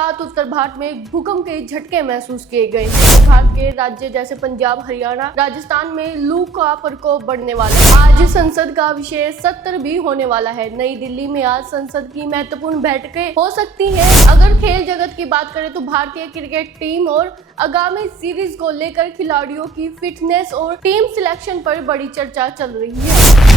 रात उत्तर भारत में भूकंप के झटके महसूस किए गए हैं। भारत के राज्य जैसे पंजाब, हरियाणा, राजस्थान में लू का प्रकोप बढ़ने वाला है। आज संसद का विशेष सत्र भी होने वाला है। नई दिल्ली में आज संसद की महत्वपूर्ण बैठकें हो सकती हैं। अगर खेल जगत की बात करें तो भारतीय क्रिकेट टीम और आगामी सीरीज को लेकर खिलाड़ियों की फिटनेस और टीम सिलेक्शन पर बड़ी चर्चा चल रही है।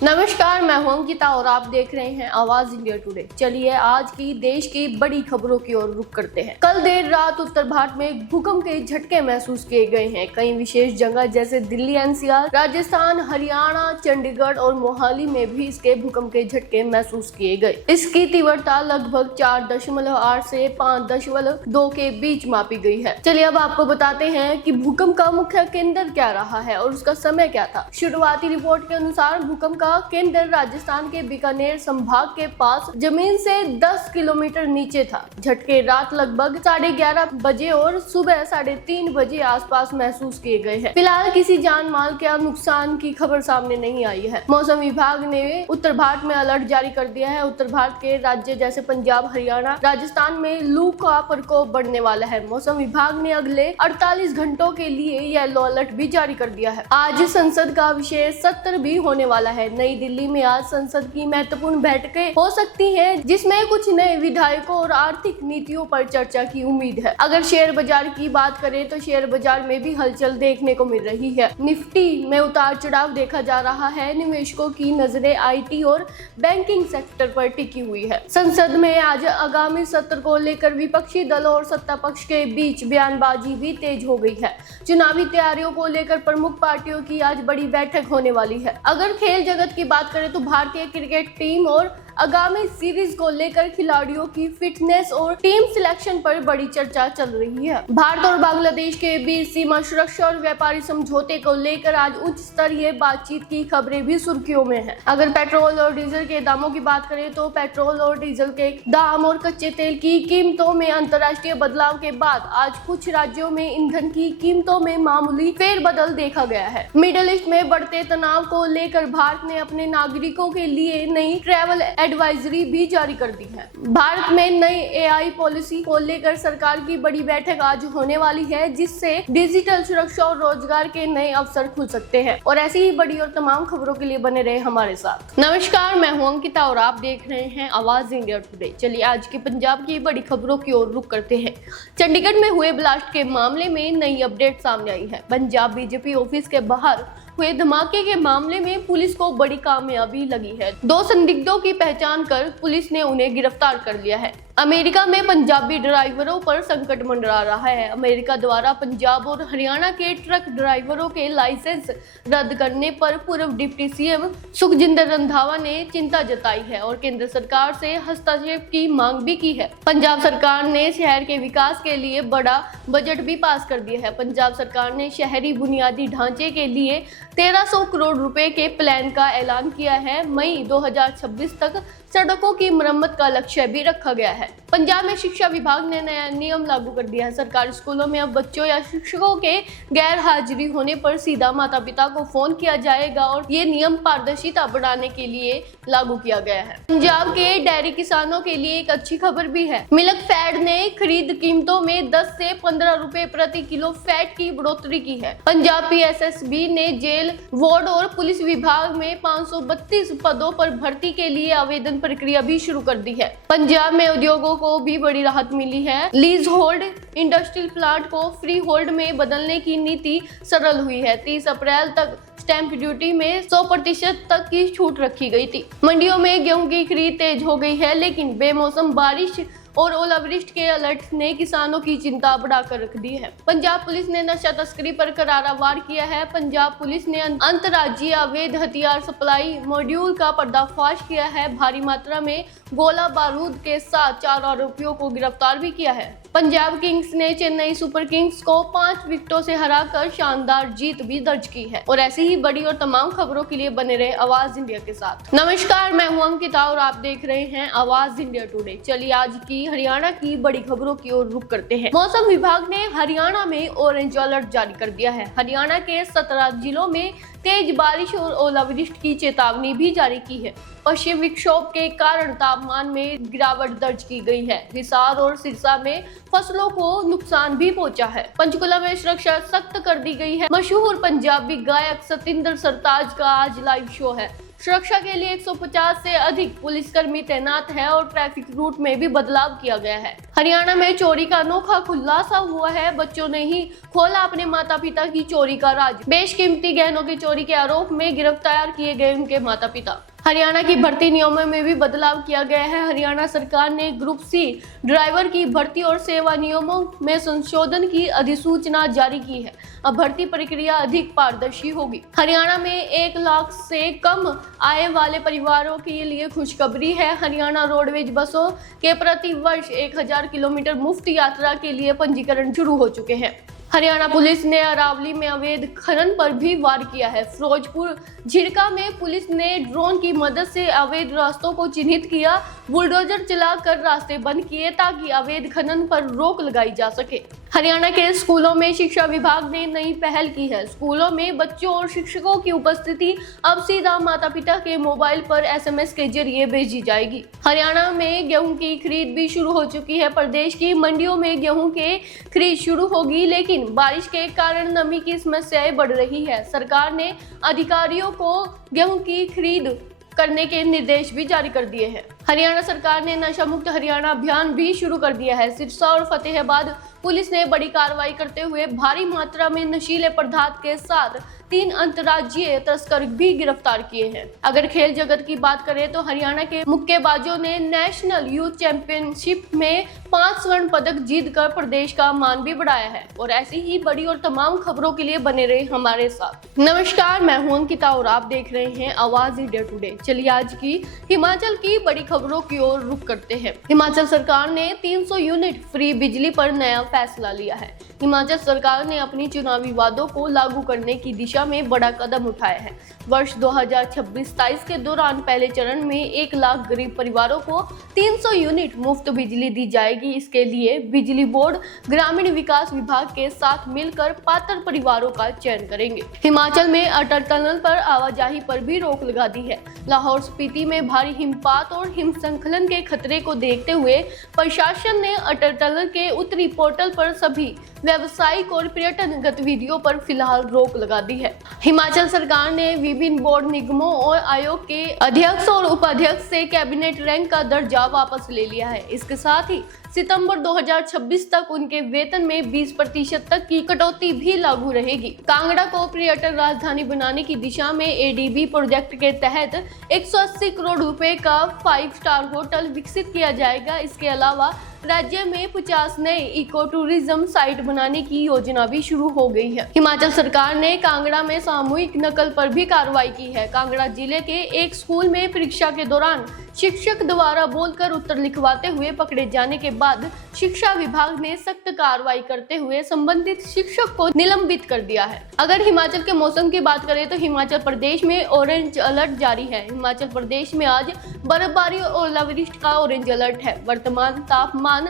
नमस्कार, मैं हूं अंकिता और आप देख रहे हैं आवाज इंडिया टुडे। चलिए आज की देश की बड़ी खबरों की ओर रुख करते हैं। कल देर रात उत्तर भारत में भूकंप के झटके महसूस किए गए हैं। कई विशेष जगह जैसे दिल्ली, एनसीआर, राजस्थान, हरियाणा, चंडीगढ़ और मोहाली में भी इसके भूकंप के झटके महसूस किए गए। इसकी तीव्रता लगभग 4.8 से 5.2 के बीच मापी गई है। चलिए अब आपको बताते हैं कि भूकंप का मुख्य केंद्र क्या रहा है और उसका समय क्या था। शुरुआती रिपोर्ट के अनुसार भूकंप का केंद्र राजस्थान के बीकानेर संभाग के पास जमीन से 10 किलोमीटर नीचे था। झटके रात लगभग 11:30 बजे और सुबह 3:30 बजे आसपास महसूस किए गए हैं। फिलहाल किसी जान माल के नुकसान की खबर सामने नहीं आई है। मौसम विभाग ने उत्तर भारत में अलर्ट जारी कर दिया है। उत्तर भारत के राज्य जैसे पंजाब, हरियाणा, राजस्थान में लू का प्रकोप बढ़ने वाला है। मौसम विभाग ने अगले 48 घंटों के लिए येलो अलर्ट भी जारी कर दिया है। आज संसद का विशेष सत्र भी होने वाला है। नई दिल्ली में आज संसद की महत्वपूर्ण बैठकें हो सकती हैं, जिसमें कुछ नए विधायकों और आर्थिक नीतियों पर चर्चा की उम्मीद है। अगर शेयर बाजार की बात करें तो शेयर बाजार में भी हलचल देखने को मिल रही है। निफ्टी में उतार चढ़ाव देखा जा रहा है। निवेशकों की नजरें आईटी और बैंकिंग सेक्टर पर टिकी हुई है। संसद में आज आगामी सत्र को लेकर विपक्षी दलों और सत्ता पक्ष के बीच बयानबाजी भी तेज हो गई है। चुनावी तैयारियों को लेकर प्रमुख पार्टियों की आज बड़ी बैठक होने वाली है। अगर खेल जगत की बात करें तो भारतीय क्रिकेट टीम और आगामी सीरीज को लेकर खिलाड़ियों की फिटनेस और टीम सिलेक्शन पर बड़ी चर्चा चल रही है। भारत और बांग्लादेश के बीच सीमा सुरक्षा और व्यापारी समझौते को लेकर आज उच्च स्तरीय बातचीत की खबरें भी सुर्खियों में हैं। अगर पेट्रोल और डीजल के दामों की बात करें तो पेट्रोल और डीजल के दाम और कच्चे तेल की कीमतों में अंतर्राष्ट्रीय बदलाव के बाद आज कुछ राज्यों में ईंधन की कीमतों में मामूली फेरबदल देखा गया है। मिडिल ईस्ट में बढ़ते तनाव को लेकर भारत ने अपने नागरिकों के लिए नई ट्रैवल एडवाइजरी भी जारी कर दी है। भारत में नई एआई पॉलिसी को लेकर सरकार की बड़ी बैठक आज होने वाली है, जिससे डिजिटल सुरक्षा और रोजगार के नए अवसर खुल सकते हैं। और ऐसी ही बड़ी और तमाम खबरों के लिए बने रहे हमारे साथ। नमस्कार, मैं हूं अंकिता और आप देख रहे हैं आवाज इंडिया टुडे। चलिए आज के पंजाब की बड़ी खबरों की ओर रुख करते हैं। चंडीगढ़ में हुए ब्लास्ट के मामले में नई अपडेट सामने आई है। पंजाब बीजेपी ऑफिस के बाहर हुए धमाके के मामले में पुलिस को बड़ी कामयाबी लगी है। 2 संदिग्धों की पहचान कर पुलिस ने उन्हें गिरफ्तार कर लिया है। अमेरिका में पंजाबी ड्राइवरों पर संकट मंडरा रहा है। अमेरिका द्वारा पंजाब और हरियाणा के ट्रक ड्राइवरों के लाइसेंस रद्द करने पर पूर्व डिप्टी सीएम सुखजिंदर रंधावा ने चिंता जताई है और केंद्र सरकार से हस्तक्षेप की मांग भी की है। पंजाब सरकार ने शहर के विकास के लिए बड़ा बजट भी पास कर दिया है। पंजाब सरकार ने शहरी बुनियादी ढांचे के लिए 1300 करोड़ रुपए के प्लान का ऐलान किया है। मई 2026 तक सड़कों की मरम्मत का लक्ष्य भी रखा गया है। पंजाब में शिक्षा विभाग ने नया नियम लागू कर दिया है। सरकारी स्कूलों में अब बच्चों या शिक्षकों के गैर हाजिरी होने पर सीधा माता पिता को फोन किया जाएगा और ये नियम पारदर्शिता बढ़ाने के लिए लागू किया गया है। पंजाब के डेयरी किसानों के लिए एक अच्छी खबर भी है। मिल्क फेड ने खरीद कीमतों में 10 से 15 रुपए प्रति किलो फैट की बढ़ोतरी की है। पंजाब पीएसएसबी ने जेल, वार्ड और पुलिस विभाग में 532 पदों पर भर्ती के लिए आवेदन प्रक्रिया भी शुरू कर दी है। पंजाब में उद्योगों को भी बड़ी राहत मिली है। लीज होल्ड इंडस्ट्रियल प्लांट को फ्री होल्ड में बदलने की नीति सरल हुई है। 30 अप्रैल तक स्टैंप ड्यूटी में 100% तक की छूट रखी गई थी। मंडियों में गेहूं की खरीद तेज हो गई है, लेकिन बेमौसम बारिश और ओलावृष्टि के अलर्ट ने किसानों की चिंता बढ़ाकर रख दी है। पंजाब पुलिस ने नशा तस्करी पर करारा वार किया है। पंजाब पुलिस ने अंतर्राज्यीय अवैध हथियार सप्लाई मॉड्यूल का पर्दाफाश किया है। भारी मात्रा में गोला बारूद के साथ 4 आरोपियों को गिरफ्तार भी किया है। पंजाब किंग्स ने चेन्नई सुपर किंग्स को 5 विकेटों से हराकर शानदार जीत भी दर्ज की है। और ऐसी ही बड़ी और तमाम खबरों के लिए बने रहे आवाज इंडिया के साथ। नमस्कार, मैं हूं अंकिता और आप देख रहे हैं आवाज इंडिया टुडे। चलिए आज की हरियाणा की बड़ी खबरों की ओर रुख करते हैं। मौसम विभाग ने हरियाणा में ऑरेंज अलर्ट जारी कर दिया है। हरियाणा के 17 जिलों में तेज बारिश और ओलावृष्टि की चेतावनी भी जारी की है। पश्चिम विक्षोभ के कारण तापमान में गिरावट दर्ज की गई है। हिसार और सिरसा में फसलों को नुकसान भी पहुंचा है। पंचकुला में सुरक्षा सख्त कर दी गई है। मशहूर पंजाबी गायक सतिंदर सरताज का आज लाइव शो है। सुरक्षा के लिए 150 से अधिक पुलिसकर्मी तैनात है और ट्रैफिक रूट में भी बदलाव किया गया है। हरियाणा में चोरी का अनोखा खुलासा हुआ है। बच्चों ने ही खोला अपने माता पिता की चोरी का राज। बेशकीमती गहनों की चोरी के आरोप में गिरफ्तार किए गए उनके माता पिता। हरियाणा की भर्ती नियमों में भी बदलाव किया गया है। हरियाणा सरकार ने ग्रुप सी ड्राइवर की भर्ती और सेवा नियमों में संशोधन की अधिसूचना जारी की है। अब भर्ती प्रक्रिया अधिक पारदर्शी होगी। हरियाणा में 1 लाख से कम आय वाले परिवारों के लिए खुशखबरी है। हरियाणा रोडवेज बसों के प्रति वर्ष 1000 किलोमीटर मुफ्त यात्रा के लिए पंजीकरण शुरू हो चुके हैं। हरियाणा पुलिस ने अरावली में अवैध खनन पर भी वार किया है। फिरोजपुर झिरका में पुलिस ने ड्रोन की मदद से अवैध रास्तों को चिन्हित किया। बुलडोजर चलाकर रास्ते बंद किए ताकि अवैध खनन पर रोक लगाई जा सके। हरियाणा के स्कूलों में शिक्षा विभाग ने नई पहल की है। स्कूलों में बच्चों और शिक्षकों की उपस्थिति अब सीधा माता पिता के मोबाइल पर SMS के जरिए भेजी जाएगी। हरियाणा में गेहूं की खरीद भी शुरू हो चुकी है। प्रदेश की मंडियों में गेहूं के खरीद शुरू होगी, लेकिन बारिश के कारण नमी की समस्याएं बढ़ रही है। सरकार ने अधिकारियों को गेहूं की खरीद करने के निर्देश भी जारी कर दिए हैं। हरियाणा सरकार ने नशा मुक्त हरियाणा अभियान भी शुरू कर दिया है। सिरसा और फतेहाबाद पुलिस ने बड़ी कार्रवाई करते हुए भारी मात्रा में नशीले पदार्थ के साथ 3 अंतर्राज्यीय तस्कर भी गिरफ्तार किए हैं। अगर खेल जगत की बात करें तो हरियाणा के मुक्केबाजों ने नेशनल यूथ चैंपियनशिप में 5 स्वर्ण पदक जीतकर प्रदेश का मान भी बढ़ाया है। और ऐसी ही बड़ी और तमाम खबरों के लिए बने रहे हमारे साथ। नमस्कार, मैं हूं अंकिता और आप देख रहे हैं आवाज इंडिया टुडे। चलिए आज की हिमाचल की बड़ी खबरों की ओर रुख करते हैं। हिमाचल सरकार ने 300 यूनिट फ्री बिजली पर नया फैसला लिया है। हिमाचल सरकार ने अपनी चुनावी वादों को लागू करने की दिशा में बड़ा कदम उठाया है। वर्ष 2026-27 के दौरान पहले चरण में 1 लाख गरीब परिवारों को 300 यूनिट मुफ्त बिजली दी जाएगी। इसके लिए बिजली बोर्ड ग्रामीण विकास विभाग के साथ मिलकर पात्र परिवारों का चयन करेंगे। हिमाचल में अटल टनल पर आवाजाही पर भी रोक लगा दी है। लाहौल स्पीति में भारी हिमपात और हिमस्खलन के खतरे को देखते हुए प्रशासन ने अटल टनल के उत्तरी पोर्टल पर सभी व्यावसायिक और पर्यटन गतिविधियों पर फिलहाल रोक लगा दी है। हिमाचल सरकार ने विभिन्न बोर्ड निगमों और आयोग के अध्यक्ष और उपाध्यक्ष से कैबिनेट रैंक का दर्जा वापस ले लिया है। इसके साथ ही सितंबर 2026 तक उनके वेतन में 20% तक की कटौती भी लागू रहेगी। कांगड़ा को पर्यटन राजधानी बनाने की दिशा में ADB प्रोजेक्ट के तहत 180 करोड़ रुपए का 5 स्टार होटल विकसित किया जाएगा। इसके अलावा राज्य में 50 नए इको टूरिज्म साइट बनाने की योजना भी शुरू हो गई है। हिमाचल सरकार ने कांगड़ा में सामूहिक नकल पर भी कार्रवाई की है। कांगड़ा जिले के एक स्कूल में परीक्षा के दौरान शिक्षक द्वारा बोलकर उत्तर लिखवाते हुए पकड़े जाने के बाद शिक्षा विभाग ने सख्त कार्रवाई करते हुए संबंधित शिक्षक को निलंबित कर दिया है। अगर हिमाचल के मौसम की बात करें तो हिमाचल प्रदेश में ऑरेंज अलर्ट जारी है। हिमाचल प्रदेश में आज बर्फबारी और ओलावृष्टि का ऑरेंज अलर्ट है। वर्तमान तापमान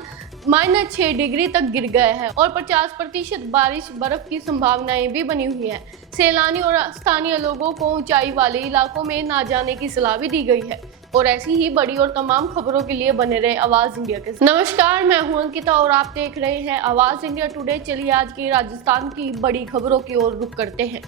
-6 डिग्री तक गिर गया है और 50% बारिश बर्फ की संभावनाएं भी बनी हुई है। सैलानी और स्थानीय लोगों को ऊंचाई वाले इलाकों में ना जाने की सलाह भी दी गई है। और ऐसी ही बड़ी और तमाम खबरों के लिए बने रहे आवाज इंडिया के साथ। नमस्कार, मैं हूं अंकिता और आप देख रहे हैं आवाज इंडिया टुडे। चलिए आज की राजस्थान की बड़ी खबरों की ओर रुख करते हैं।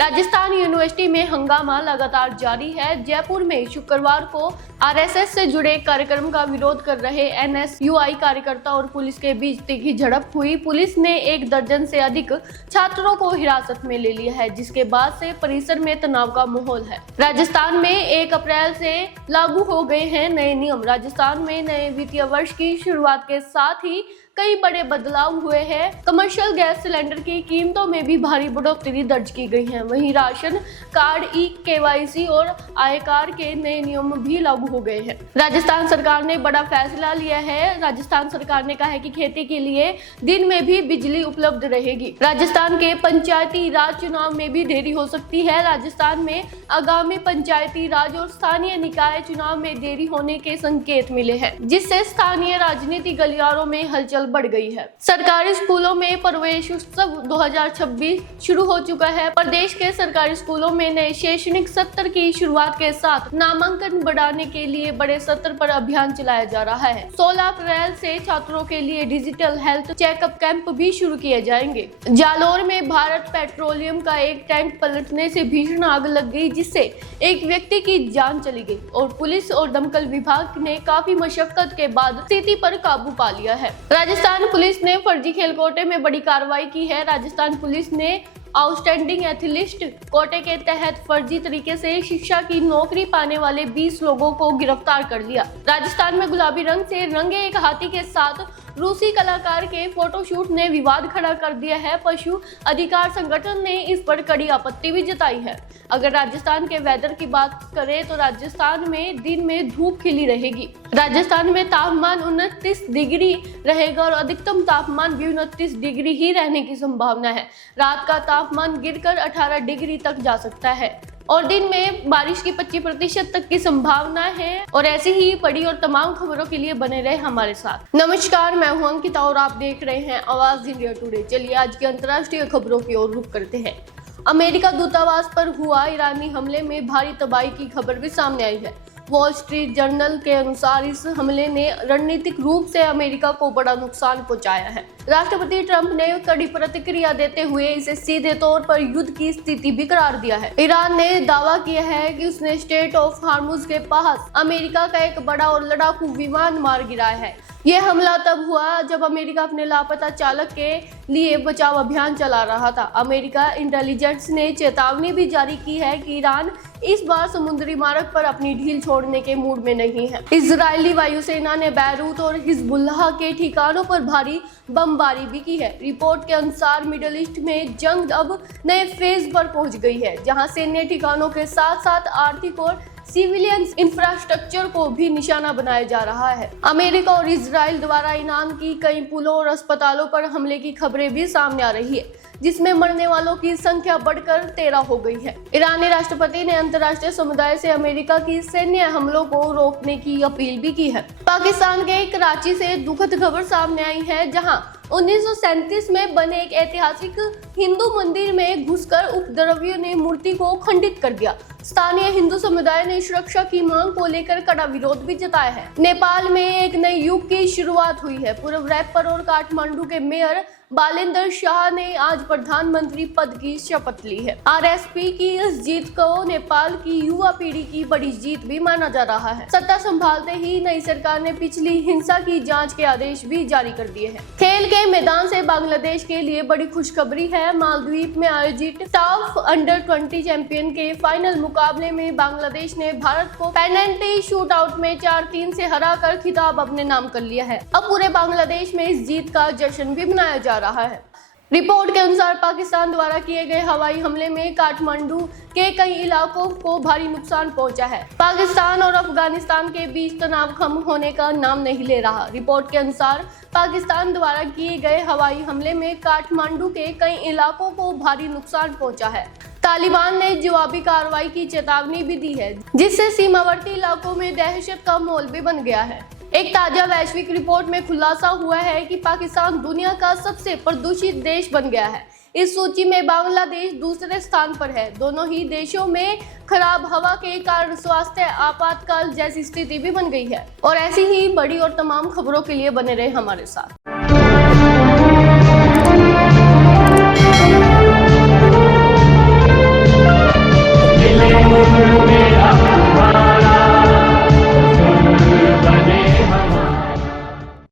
राजस्थान यूनिवर्सिटी में हंगामा लगातार जारी है। जयपुर में शुक्रवार को RSS से जुड़े कार्यक्रम का विरोध कर रहे NSUI कार्यकर्ता और पुलिस के बीच तीखी झड़प हुई। पुलिस ने 1 दर्जन से अधिक छात्रों को हिरासत में ले लिया है, जिसके बाद से परिसर में तनाव का माहौल है। राजस्थान में 1 अप्रैल से लागू हो गए हैं नए नियम। राजस्थान में नए वित्तीय वर्ष की शुरुआत के साथ ही कई बड़े बदलाव हुए हैं। कमर्शियल गैस सिलेंडर की कीमतों में भी भारी बढ़ोतरी दर्ज की गई है। वहीं राशन कार्ड, KYC और आयकर के नए नियम भी लागू हो गए हैं। राजस्थान सरकार ने बड़ा फैसला लिया है। राजस्थान सरकार ने कहा है कि खेती के लिए दिन में भी बिजली उपलब्ध रहेगी। राजस्थान के पंचायती राज चुनाव में भी देरी हो सकती है। राजस्थान में आगामी पंचायती राज और स्थानीय निकाय चुनाव में देरी होने के संकेत मिले हैं, जिससे स्थानीय राजनीति गलियारों में हलचल बढ़ गई है। सरकारी स्कूलों में प्रवेश उत्सव 2026 शुरू हो चुका है। प्रदेश के सरकारी स्कूलों में नए शैक्षणिक सत्र की शुरुआत के साथ नामांकन बढ़ाने के लिए बड़े स्तर पर अभियान चलाया जा रहा है। 16 अप्रैल से छात्रों के लिए डिजिटल हेल्थ चेकअप कैंप भी शुरू किए जाएंगे। जालौर में भारत पेट्रोलियम का एक टैंक पलटने से भीषण आग लग गई, जिससे एक व्यक्ति की जान चली गई और पुलिस और दमकल विभाग ने काफी मशक्कत के बाद स्थिति पर काबू पा लिया है। राजस्थान पुलिस ने फर्जी खेल कोटे में बड़ी कार्रवाई की है। राजस्थान पुलिस ने आउटस्टैंडिंग एथलीट कोटे के तहत फर्जी तरीके से शिक्षा की नौकरी पाने वाले 20 लोगों को गिरफ्तार कर लिया। राजस्थान में गुलाबी रंग से रंगे एक हाथी के साथ रूसी कलाकार के फोटोशूट ने विवाद खड़ा कर दिया है। पशु अधिकार संगठन ने इस पर कड़ी आपत्ति भी जताई है। अगर राजस्थान के वेदर की बात करें तो राजस्थान में दिन में धूप खिली रहेगी। राजस्थान में तापमान 29 डिग्री रहेगा और अधिकतम तापमान भी 29 डिग्री ही रहने की संभावना है। रात का तापमान गिरकर 18 डिग्री तक जा सकता है और दिन में बारिश की 25% तक की संभावना है। और ऐसी ही बड़ी और तमाम खबरों के लिए बने रहे हमारे साथ। नमस्कार, मैं हूं अंकिता और आप देख रहे हैं आवाज इंडिया टुडे। चलिए आज की अंतर्राष्ट्रीय खबरों की ओर रुख करते हैं। अमेरिका दूतावास पर हुआ ईरानी हमले में भारी तबाही की खबर भी सामने आई है। वॉल स्ट्रीट जर्नल के अनुसार इस हमले ने रणनीतिक रूप से अमेरिका को बड़ा नुकसान पहुंचाया है। राष्ट्रपति ट्रंप ने कड़ी प्रतिक्रिया देते हुए इसे सीधे तौर पर युद्ध की स्थिति भी करार दिया है। ईरान ने दावा किया है कि उसने स्ट्रेट ऑफ हार्मुज के पास अमेरिका का एक बड़ा और लड़ाकू विमान मार गिराया है। यह हमला तब हुआ जब अमेरिका अपने लापता चालक के लिए बचाव अभियान चला रहा था। अमेरिका इंटेलिजेंस ने चेतावनी भी जारी की है कि ईरान इस बार समुद्री मार्ग पर अपनी ढील छोड़ने के मूड में नहीं है। इजरायली वायुसेना ने बैरूत और हिजबुल्लाह के ठिकानों पर भारी बमबारी भी की है। रिपोर्ट के अनुसार मिडिल ईस्ट में जंग अब नए फेज पर पहुंच गई है, जहां सैन्य ठिकानों के साथ साथ आर्थिक और सिविलियन इंफ्रास्ट्रक्चर को भी निशाना बनाया जा रहा है। अमेरिका और इजराइल द्वारा ईरान की कई पुलों और अस्पतालों पर हमले की खबरें भी सामने आ रही है, जिसमें मरने वालों की संख्या बढ़कर 13 हो गई है। ईरानी राष्ट्रपति ने अंतर्राष्ट्रीय समुदाय से अमेरिका की सैन्य हमलों को रोकने की अपील भी की है। पाकिस्तान के कराची से दुखद खबर सामने आई है, जहां 1937 में बने एक ऐतिहासिक हिंदू मंदिर में घुसकर उपद्रवियों ने मूर्ति को खंडित कर दिया। स्थानीय हिंदू समुदाय ने सुरक्षा की मांग को लेकर कड़ा विरोध भी जताया है। नेपाल में एक नए युग की शुरुआत हुई है। पूर्व रैपर और काठमांडू के मेयर बालेंद्र शाह ने आज प्रधानमंत्री पद की शपथ ली है। आरएसपी की इस जीत को नेपाल की युवा पीढ़ी की बड़ी जीत भी माना जा रहा है। सत्ता संभालते ही नई सरकार ने पिछली हिंसा की जांच के आदेश भी जारी कर दिए हैं। खेल के मैदान से बांग्लादेश के लिए बड़ी खुशखबरी है। मालदीव में आयोजित टॉप अंडर 20 चैंपियन के फाइनल मुकाबले में बांग्लादेश ने भारत को पेनल्टी शूटआउट में 4-3 से हराकर खिताब अपने नाम कर लिया है। अब पूरे बांग्लादेश में इस जीत का जश्न भी मनाया जा रहा है। रिपोर्ट के अनुसार पाकिस्तान द्वारा किए गए हवाई हमले में काठमांडू के कई इलाकों को भारी नुकसान पहुंचा है। पाकिस्तान और अफगानिस्तान के बीच तनाव कम होने का नाम नहीं ले रहा। रिपोर्ट के अनुसार पाकिस्तान द्वारा किए गए हवाई हमले में काठमांडू के कई इलाकों को भारी नुकसान पहुंचा है। तालिबान ने जवाबी कार्रवाई की चेतावनी भी दी है, जिससे सीमावर्ती इलाकों में दहशत का माहौल भी बन गया है। एक ताजा वैश्विक रिपोर्ट में खुलासा हुआ है कि पाकिस्तान दुनिया का सबसे प्रदूषित देश बन गया है। इस सूची में बांग्लादेश दूसरे स्थान पर है। दोनों ही देशों में खराब हवा के कारण स्वास्थ्य आपातकाल जैसी स्थिति भी बन गई है। और ऐसी ही बड़ी और तमाम खबरों के लिए बने रहे हमारे साथ।